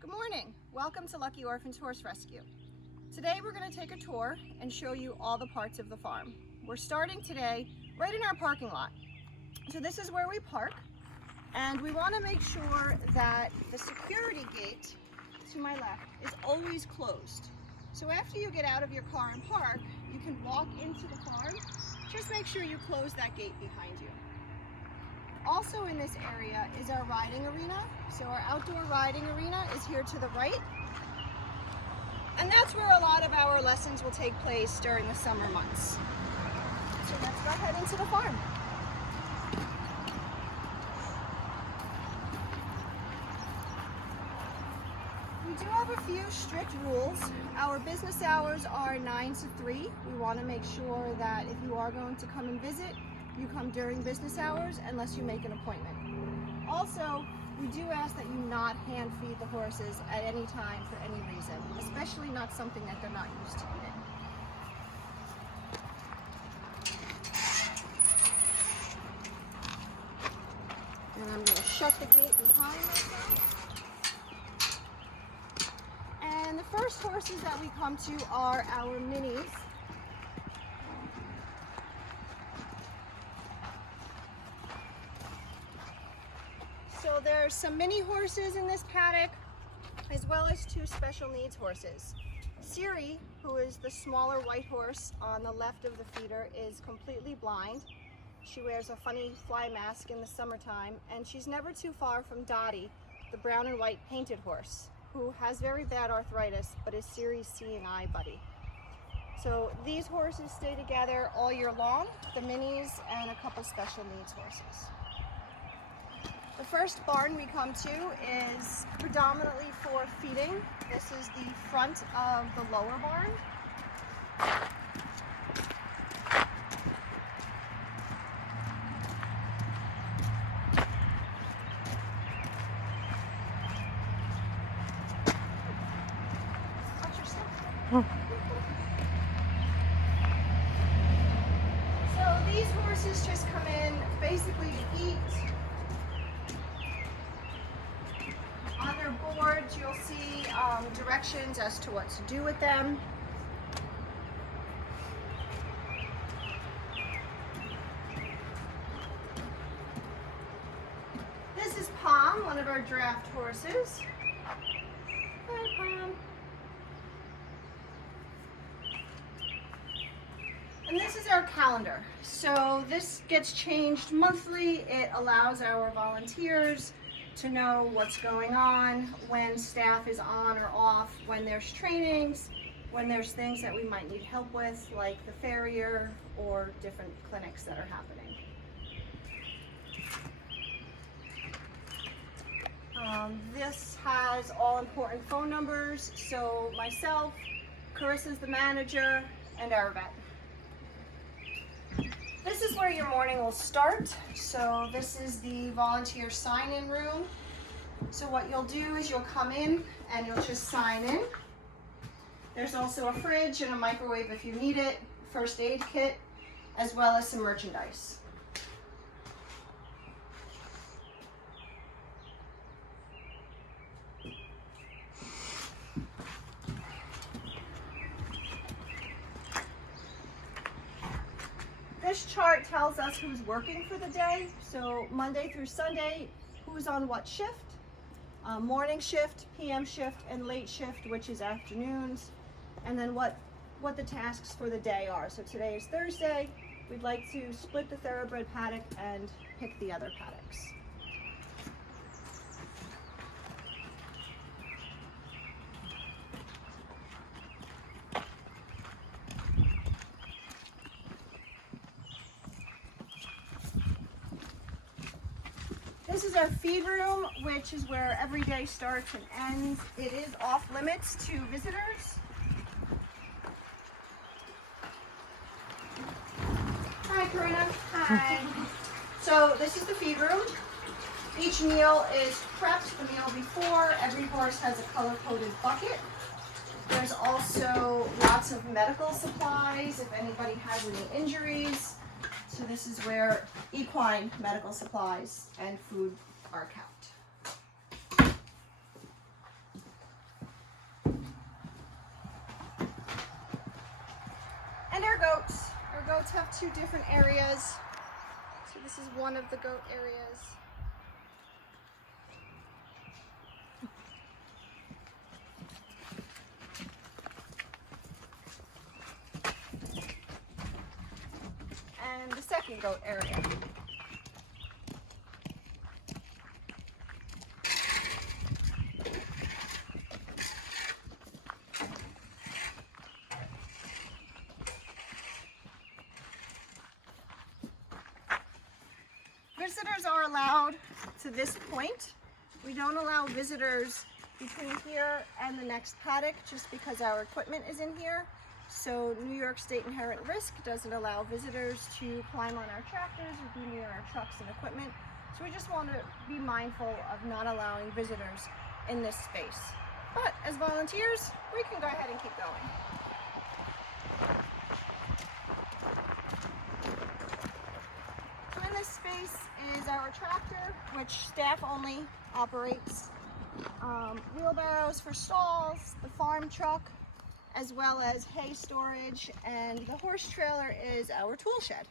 Good morning. Welcome to Lucky Orphans Horse Rescue. Today we're going to take a tour and show you all the parts of the farm. We're starting today right in our parking lot. So this is where we park, and we want to make sure that the security gate to my left is always closed. So after you get out of your car and park, you can walk into the farm. Just make sure you close that gate behind you. Also in this area is our riding arena. So our outdoor riding arena is here to the right. And that's where a lot of our lessons will take place during the summer months. So let's go ahead into the farm. We do have a few strict rules. Our business hours are 9 to 3. We want to make sure that if you are going to come and visit, you come during business hours unless you make an appointment. Also, we do ask that you not hand feed the horses at any time for any reason, especially not something that they're not used to eating. And I'm going to shut the gate behind myself. And the first horses that we come to are our minis. So there's some mini horses in this paddock, as well as 2 special needs horses. Siri, who is the smaller white horse on the left of the feeder, is completely blind. She wears a funny fly mask in the summertime, and she's never too far from Dottie, the brown and white painted horse, who has very bad arthritis, but is Siri's seeing eye buddy. So these horses stay together all year long, the minis and a couple special needs horses. The first barn we come to is predominantly for feeding. This is the front of the lower barn. Watch yourself. So these horses just come in basically to eat. On their boards, you'll see directions as to what to do with them. This is Palm, one of our draft horses. Hi, Palm. And this is our calendar. So this gets changed monthly. It allows our volunteers to know what's going on, when staff is on or off, when there's trainings, when there's things that we might need help with, like the farrier or different clinics that are happening. This has all important phone numbers, so myself, Carissa's the manager, and our vet. This is where your morning will start. So this is the volunteer sign-in room. So what you'll do is you'll come in and you'll just sign in. There's also a fridge and a microwave if you need it, first aid kit, as well as some merchandise. This chart tells us who's working for the day. So Monday through Sunday, who's on what shift. Morning shift, PM shift, and late shift, which is afternoons. And then what the tasks for the day are. So today is Thursday. We'd like to split the thoroughbred paddock and pick the other paddocks. This is our feed room, which is where every day starts and ends. It is off limits to visitors. Hi, Corinna. Hi. So this is the feed room. Each meal is prepped the meal before. Every horse has a color-coded bucket. There's also lots of medical supplies if anybody has any injuries. So this is where equine medical supplies and food are kept. goats have two different areas. So this is one of the goat areas. And the second goat area. Visitors are allowed to this point. We don't allow visitors between here and the next paddock just because our equipment is in here. So New York State Inherent Risk doesn't allow visitors to climb on our tractors or be near our trucks and equipment. So we just want to be mindful of not allowing visitors in this space. But as volunteers, we can go ahead and keep going. So in this space is our tractor, which staff only operates, wheelbarrows for stalls, the farm truck, as well as hay storage, and the horse trailer is our tool shed.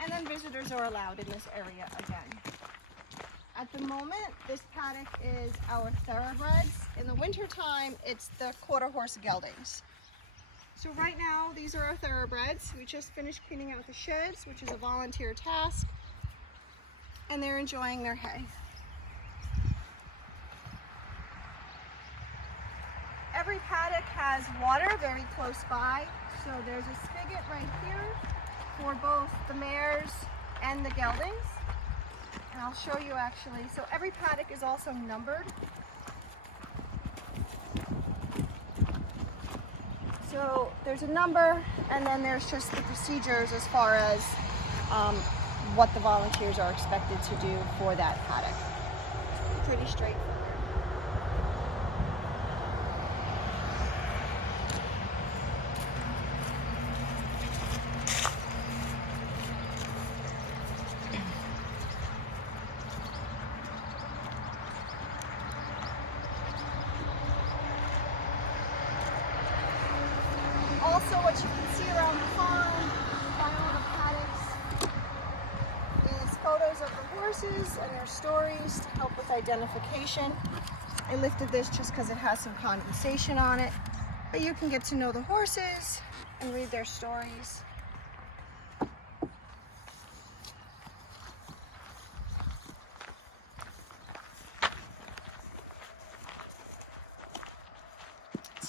And then visitors are allowed in this area again. At the moment, this paddock is our thoroughbreds. In the winter time, it's the quarter horse geldings. So right now, these are our thoroughbreds. We just finished cleaning out the sheds, which is a volunteer task, and they're enjoying their hay. Every paddock has water very close by, so there's a spigot right here for both the mares and the geldings. And I'll show you actually. So every paddock is also numbered. So there's a number, and then there's just the procedures as far as what the volunteers are expected to do for that paddock. Pretty straightforward. Also, what you can see around the farm, by all the paddocks, is photos of the horses and their stories to help with identification. I lifted this just because it has some condensation on it, but you can get to know the horses and read their stories.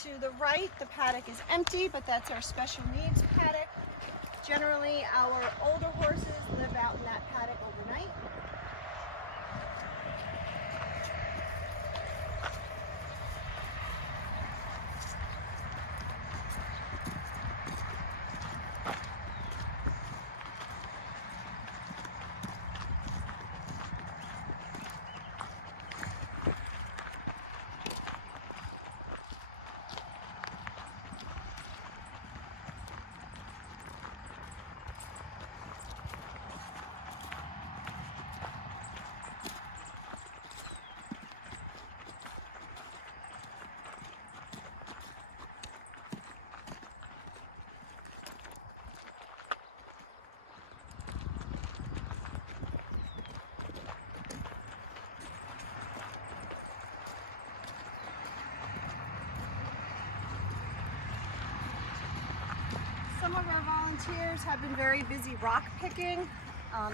To the right, the paddock is empty, but that's our special needs paddock. Generally, our older horses live out in that paddock overnight. Some of our volunteers have been very busy rock picking.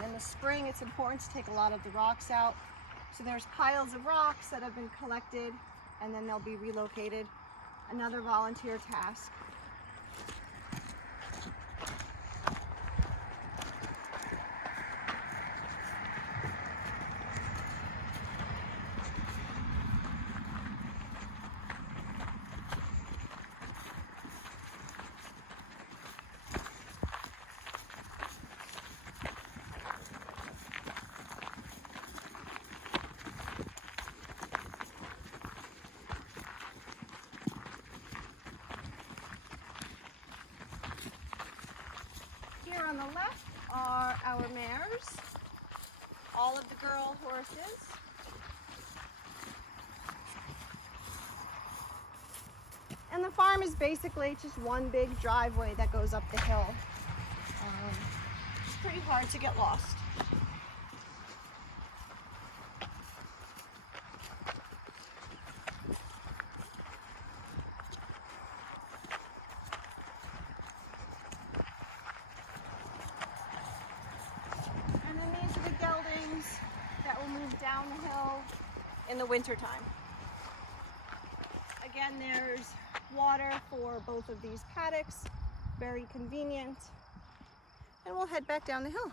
In the spring, it's important to take a lot of the rocks out. So there's piles of rocks that have been collected, and then they'll be relocated. Another volunteer task. of the girl horses. And the farm is basically just one big driveway that goes up the hill. It's pretty hard to get lost. And then these are the geldings that will move down the hill in the wintertime. Again, there's water for both of these paddocks, very convenient. And we'll head back down the hill.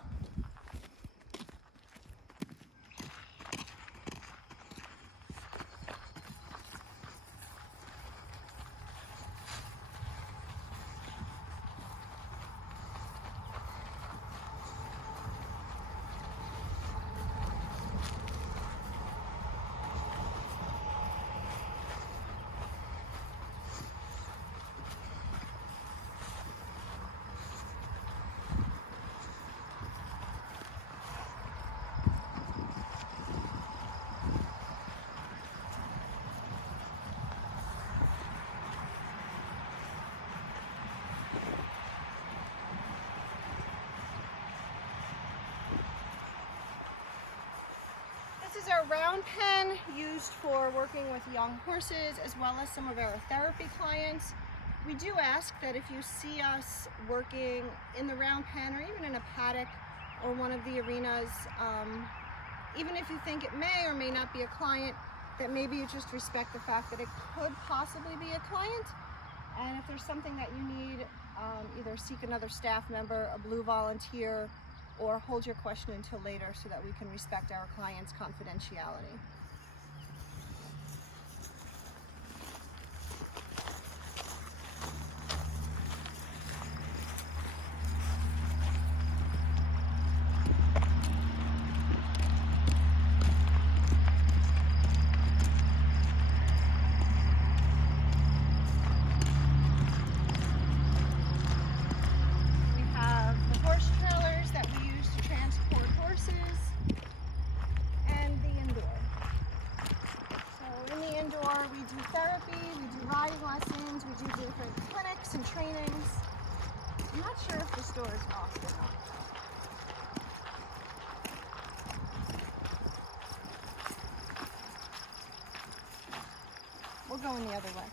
This is our round pen used for working with young horses as well as some of our therapy clients. We do ask that if you see us working in the round pen or even in a paddock or one of the arenas, even if you think it may or may not be a client, that maybe you just respect the fact that it could possibly be a client. And if there's something that you need, either seek another staff member, a blue volunteer, or hold your question until later so that we can respect our clients' confidentiality. We do therapy, we do riding lessons, we do different clinics and trainings. I'm not sure if this door is off or not. We'll go in the other way.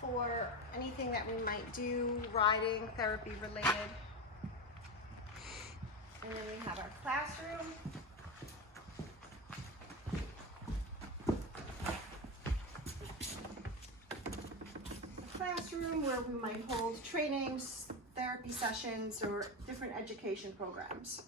For anything that we might do, riding, therapy related. And then we have our classroom. A classroom where we might hold trainings, therapy sessions, or different education programs.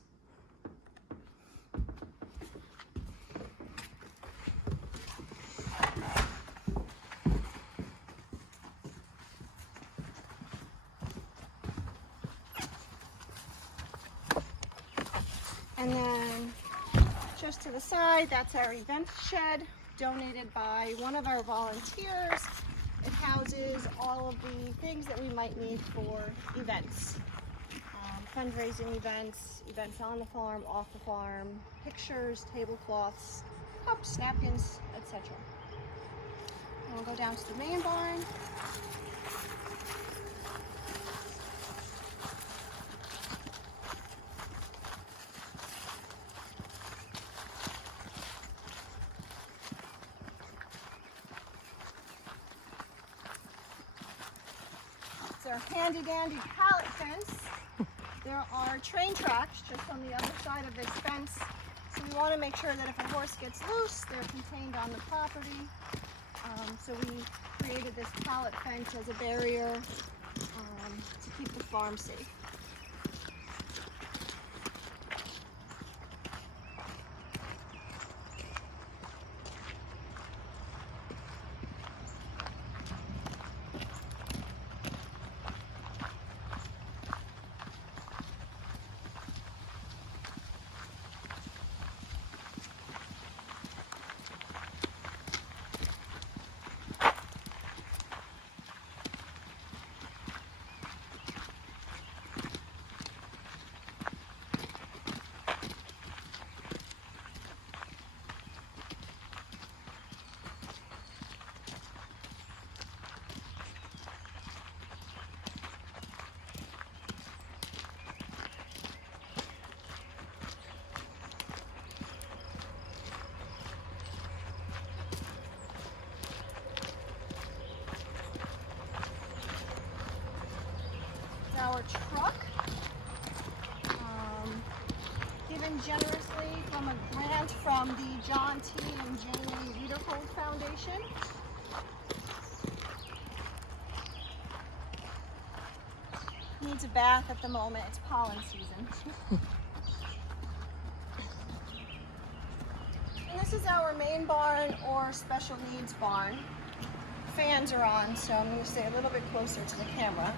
And then just to the side, that's our event shed, donated by one of our volunteers. It houses all of the things that we might need for events. Fundraising events, events on the farm, off the farm, pictures, tablecloths, cups, napkins, etc. And we'll go down to the main barn. It's our handy dandy pallet fence. There are train tracks just on the other side of this fence. So we want to make sure that if a horse gets loose, they're contained on the property. So we created this pallet fence as a barrier to keep the farm safe. Our truck, given generously from a grant from the John T. and Jane A. Wiederhold Foundation. Needs a bath at the moment, it's pollen season. And this is our main barn or special needs barn. Fans are on, so I'm going to stay a little bit closer to the camera.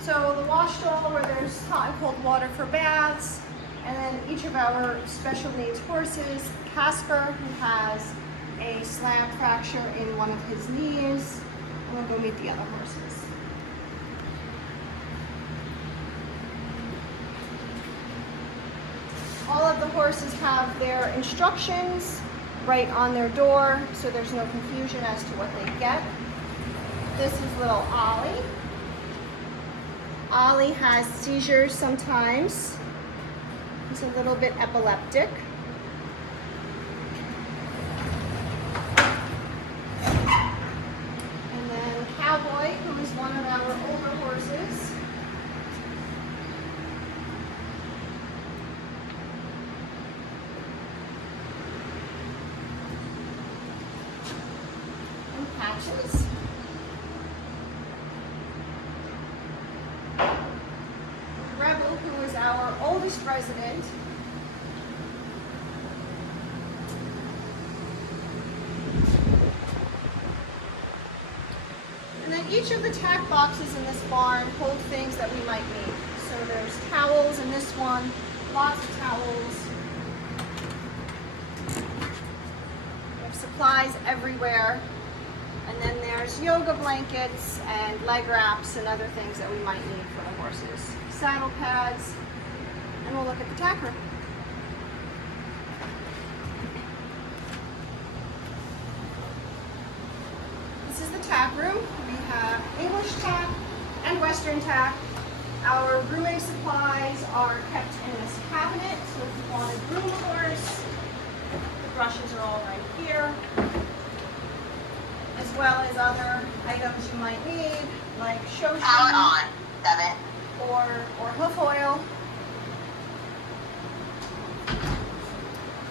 So the wash stall where there's hot and cold water for baths, and then each of our special needs horses, Casper, who has a slam fracture in one of his knees, and we'll go meet the other horses. All of the horses have their instructions right on their door, so there's no confusion as to what they get. This is little Ollie. Ollie has seizures sometimes. He's a little bit epileptic. And then Cowboy, who is one of our older horses. And Patches. Our oldest resident. And then each of the tack boxes in this barn hold things that we might need. So there's towels in this one, lots of towels. We have supplies everywhere. And then there's yoga blankets and leg wraps and other things that we might need for the horses. Saddle pads, and we'll look at the tack room. This is the tack room. We have English tack and Western tack. Our grooming supplies are kept in this cabinet, so if you want a groom horse, the brushes are all right here, as well as other items you might need, like show shoes or hoof oil.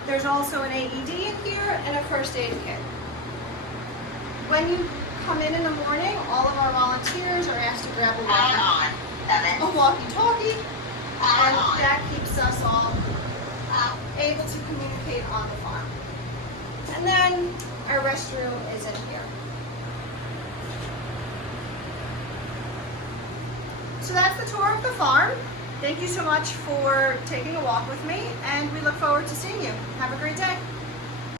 There's also an AED in here and a first aid kit. When you come in the morning, all of our volunteers are asked to grab a walkie-talkie, and that keeps us all able to communicate on the farm. And then our restroom is in here. So that's the tour of the farm. Thank you so much for taking a walk with me, and we look forward to seeing you. Have a great day.